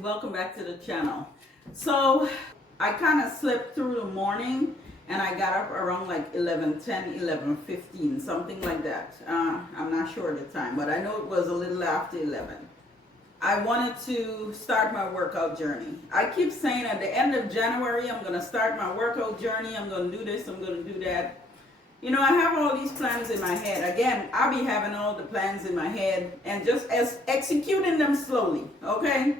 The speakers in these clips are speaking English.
welcome back to the channel. So I kind of slept through the morning and I got up around like 11:10, 11:15, something like that. I'm not sure at the time, but I know it was a little after 11. I wanted to start my workout journey. I keep saying at the end of January I'm going to start my workout journey. I'm going to do this, I'm going to do that. You know, I have all these plans in my head. Again, I'll be having all the plans in my head and just executing them slowly, okay?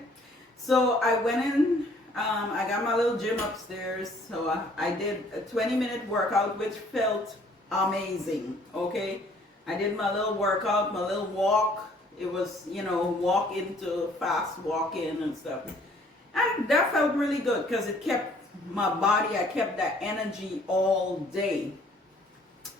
So I went in, I got my little gym upstairs. So I did a 20-minute workout, which felt amazing, okay? I did my little workout, my little walk. It was, you know, walk into fast walk in and stuff. And that felt really good because it kept my body, I kept that energy all day,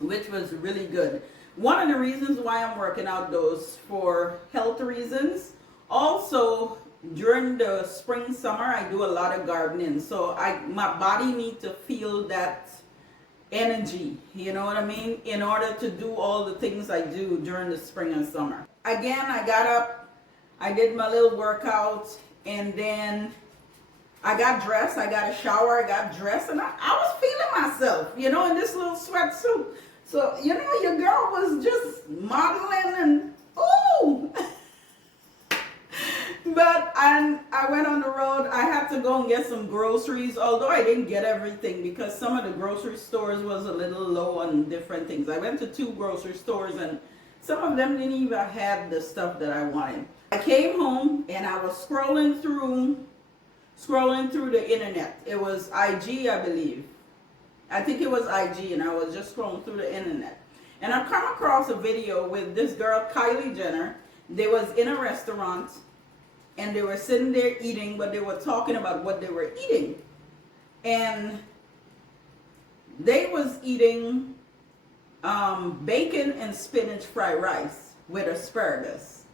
which was really good. One of the reasons why I'm working out those for health reasons. Also, during the spring, summer, I do a lot of gardening. So my body needs to feel that energy, you know what I mean? In order to do all the things I do during the spring and summer. Again, I got up, I did my little workout, and then I got dressed, I got a shower, I got dressed, and I was feeling myself, you know, in this little sweatsuit. So, you know, your girl was just modeling and, ooh! But I went on the road. I had to go and get some groceries, although I didn't get everything because some of the grocery stores was a little low on different things. I went to 2 grocery stores and some of them didn't even have the stuff that I wanted. I came home and I was scrolling through the internet. It was IG, I believe. I think it was IG, and I was just scrolling through the internet. And I come across a video with this girl, Kylie Jenner. They was in a restaurant, and they were sitting there eating, but they were talking about what they were eating. And they was eating bacon and spinach fried rice with asparagus.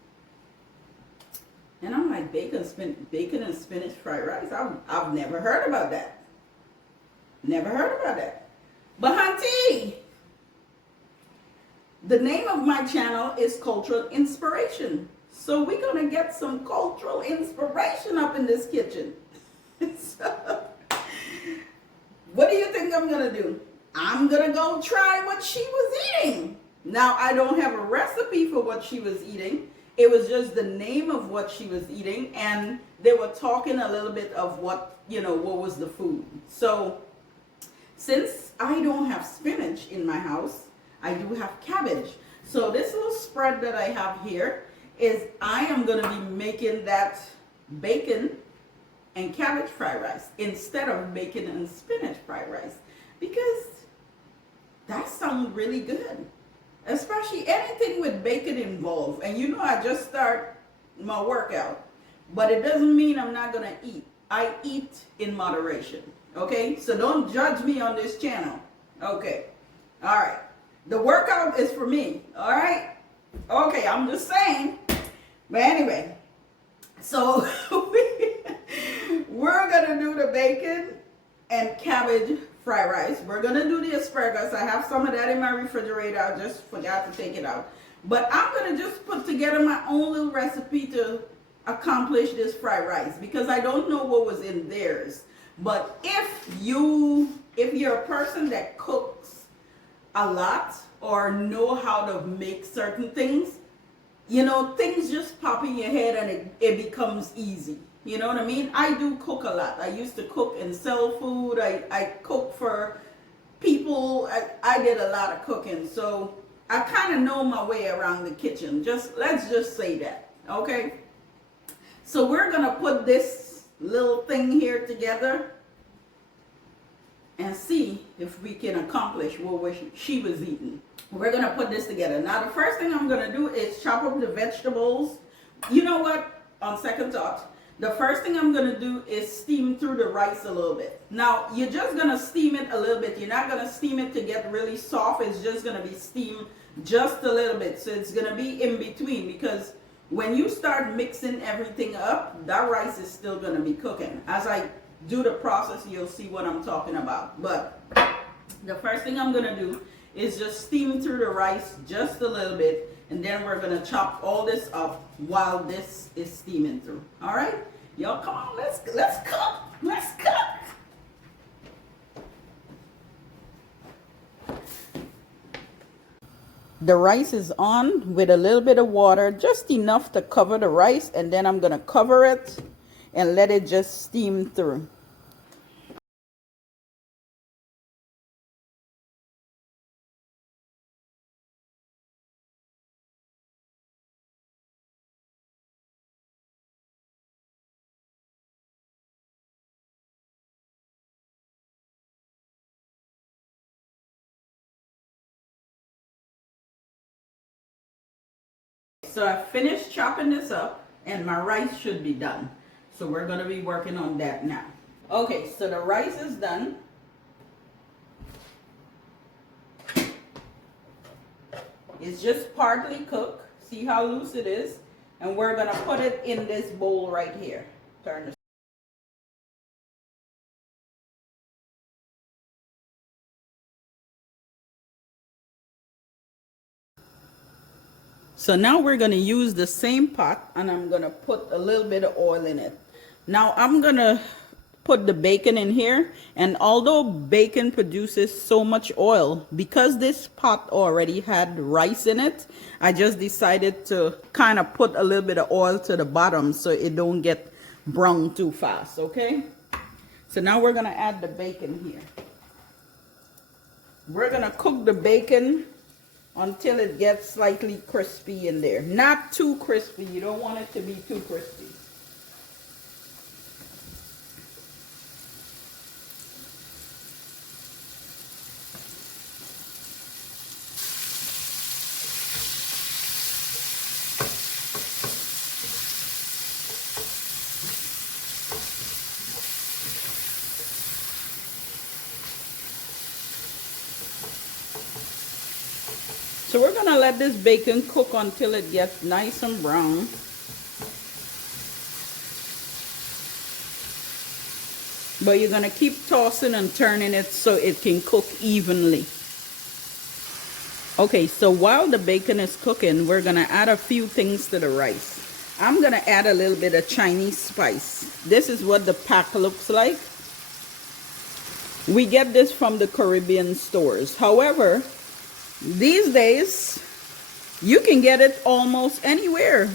And I'm like, bacon and spinach fried rice? I've never heard about that. Never heard about that. But hunty, the name of my channel is Cultural Inspiration. So we're going to get some cultural inspiration up in this kitchen. So, what do you think I'm going to do? I'm going to go try what she was eating. Now, I don't have a recipe for what she was eating. It was just the name of what she was eating. And they were talking a little bit of what, you know, what was the food. So, since I don't have spinach in my house, I do have cabbage. So this little spread that I have here is I am going to be making that bacon and cabbage fried rice instead of bacon and spinach fried rice, because that sounds really good, especially anything with bacon involved. And you know, I just start my workout, but it doesn't mean I'm not going to eat. I eat in moderation. Okay, so don't judge me on this channel. Okay, all right. The workout is for me. All right. Okay, I'm just saying. But anyway, so we're gonna do the bacon and cabbage fried rice. We're gonna do the asparagus. I have some of that in my refrigerator. I just forgot to take it out. But I'm gonna just put together my own little recipe to accomplish this fried rice because I don't know what was in theirs. But if you're a person that cooks a lot or know how to make certain things, you know, things just pop in your head and it becomes easy. You know what I mean? I do cook a lot. I used to cook and sell food. I cook for people. I did a lot of cooking. So I kind of know my way around the kitchen. Let's just say that. Okay? So we're going to put this little thing here together and see if we can accomplish what she was eating. We're going to put this together. Now, the first thing I'm going to do is chop up the vegetables. You know what? On second thought, the first thing I'm going to do is steam through the rice a little bit. Now, you're just going to steam it a little bit. You're not going to steam it to get really soft. It's just going to be steamed just a little bit. So it's going to be in between, because when you start mixing everything up, that rice is still going to be cooking. As I do the process, you'll see what I'm talking about. But the first thing I'm going to do is just steam through the rice just a little bit, and then we're going to chop all this up while this is steaming through. All right? Y'all come on, let's cook. Let's cook. The rice is on with a little bit of water, just enough to cover the rice, and then I'm gonna cover it and let it just steam through. So I finished chopping this up and my rice should be done. So we're going to be working on that now. Okay, so the rice is done. It's just partly cooked. See how loose it is? And we're going to put it in this bowl right here. Turn this. So now we're going to use the same pot and I'm going to put a little bit of oil in it. Now I'm going to put the bacon in here, and although bacon produces so much oil, because this pot already had rice in it, I just decided to kind of put a little bit of oil to the bottom so it don't get brown too fast. Okay, so now we're going to add the bacon here. We're going to cook the bacon until it gets slightly crispy in there. Not too crispy. You don't want it to be too crispy. So we're going to let this bacon cook until it gets nice and brown. But you're going to keep tossing and turning it so it can cook evenly. Okay, so while the bacon is cooking, we're going to add a few things to the rice. I'm going to add a little bit of Chinese spice. This is what the pack looks like. We get this from the Caribbean stores. However, these days, you can get it almost anywhere.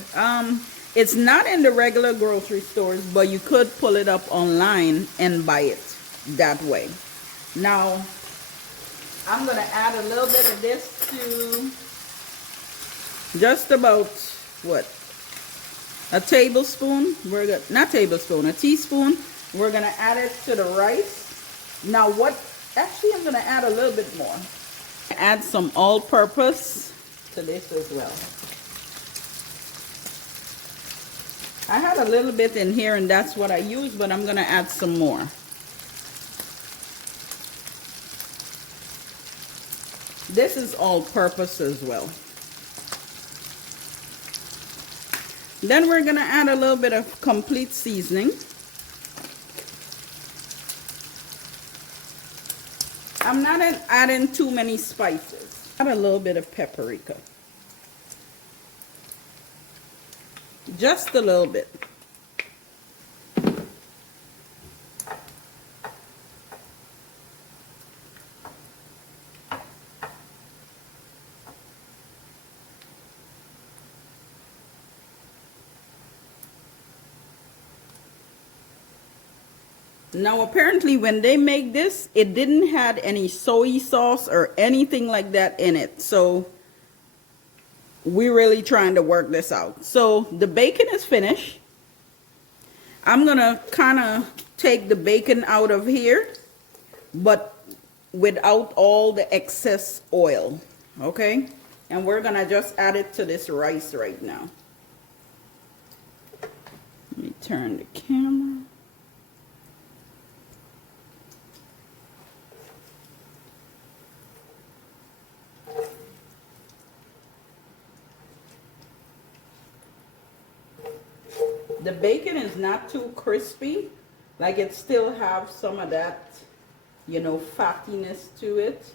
It's not in the regular grocery stores, but you could pull it up online and buy it that way. Now, I'm going to add a little bit of this to just about, what, a tablespoon. Not tablespoon, a teaspoon. We're going to add it to the rice. Now, actually, I'm going to add a little bit more. Add some all-purpose to this as well. I had a little bit in here and that's what I used, but I'm going to add some more. This is all-purpose as well. Then we're going to add a little bit of complete seasoning. I'm not adding too many spices. Add a little bit of paprika. Just a little bit. Now apparently when they make this, it didn't have any soy sauce or anything like that in it. So we're really trying to work this out. So the bacon is finished. I'm gonna kind of take the bacon out of here, but without all the excess oil. Okay, and we're gonna just add it to this rice right now. Let me turn the camera. The bacon is not too crispy, like it still have some of that, you know, fattiness to it.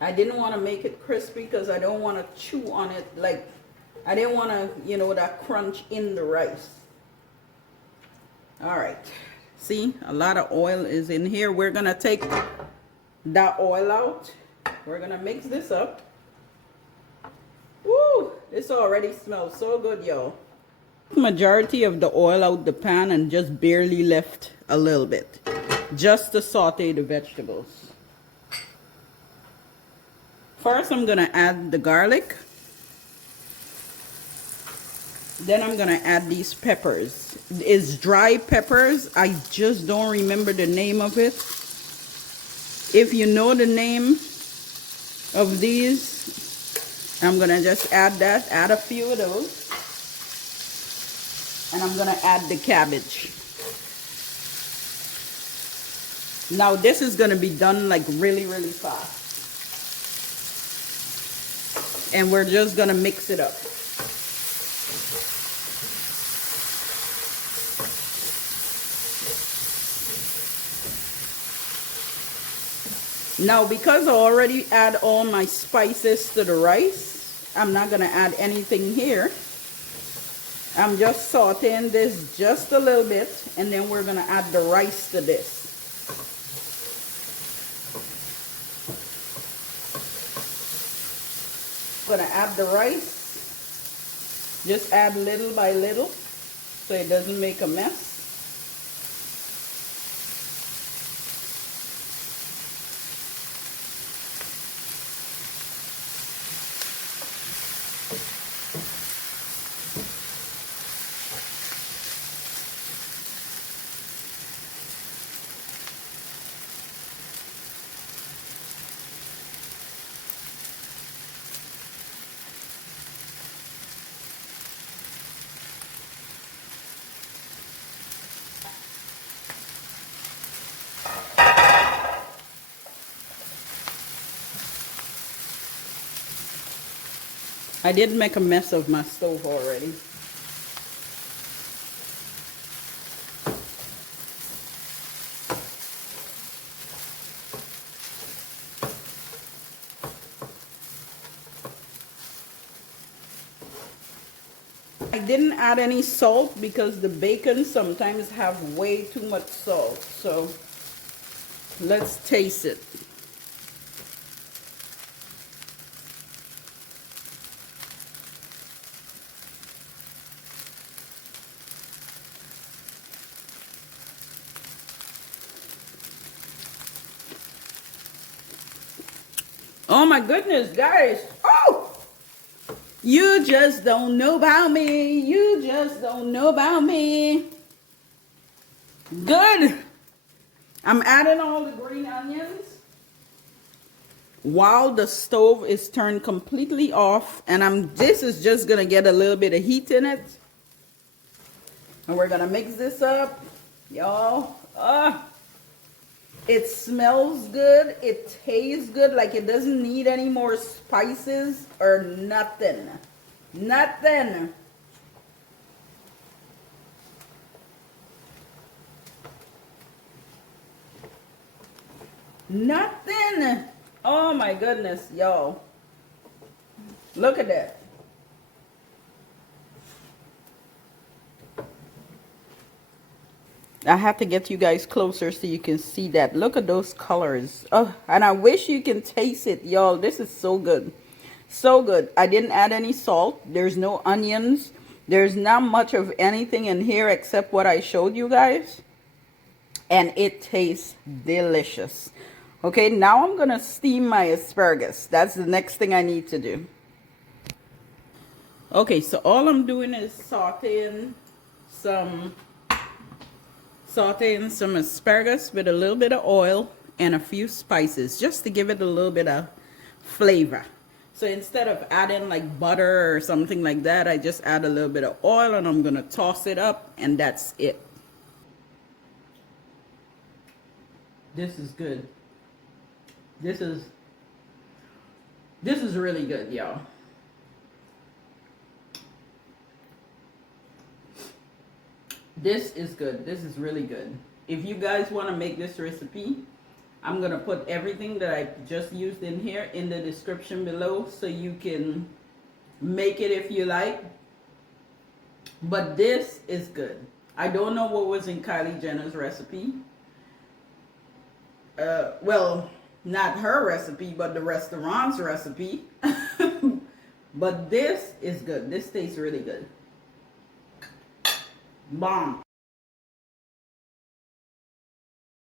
I didn't want to make it crispy because I don't want to chew on it, like I didn't want to, you know, that crunch in the rice. All right, see, a lot of oil is in here. We're gonna take that oil out. We're gonna mix this up. Woo, this already smells so good, y'all. Majority of the oil out the pan and just barely left a little bit, just to saute the vegetables. First, I'm gonna add the garlic. Then I'm gonna add these peppers. It's dry peppers. I just don't remember the name of it. If you know the name of these, I'm gonna just add that. Add a few of those. And I'm gonna add the cabbage. Now this is gonna be done like really, really fast. And we're just gonna mix it up. Now because I already add all my spices to the rice, I'm not gonna add anything here. I'm just sauteing this just a little bit, and then we're gonna add the rice to this. Gonna add the rice. Just add little by little so it doesn't make a mess. I did make a mess of my stove already. I didn't add any salt because the bacon sometimes have way too much salt. So let's taste it. Oh my goodness, guys. Oh! You just don't know about me. You just don't know about me. Good. I'm adding all the green onions while the stove is turned completely off, and this is just gonna get a little bit of heat in it. And we're gonna mix this up, y'all. It smells good. It tastes good. Like it doesn't need any more spices or nothing. Nothing. Nothing. Oh my goodness, y'all. Look at that. I have to get you guys closer so you can see that. Look at those colors. Oh, and I wish you can taste it, y'all. This is so good. So good. I didn't add any salt. There's no onions. There's not much of anything in here except what I showed you guys. And it tastes delicious. Okay, now I'm going to steam my asparagus. That's the next thing I need to do. Okay, so all I'm doing is sauteing some asparagus with a little bit of oil and a few spices just to give it a little bit of flavor. So instead of adding like butter or something like that, I just add a little bit of oil and I'm going to toss it up, and that's it. This is good. This is really good, y'all. This is good. This is really good. If you guys want to make this recipe, I'm going to put everything that I just used in here in the description below so you can make it if you like. But this is good. I don't know what was in Kylie Jenner's recipe. Well, not her recipe, but the restaurant's recipe. But this is good. This tastes really good. Bomb.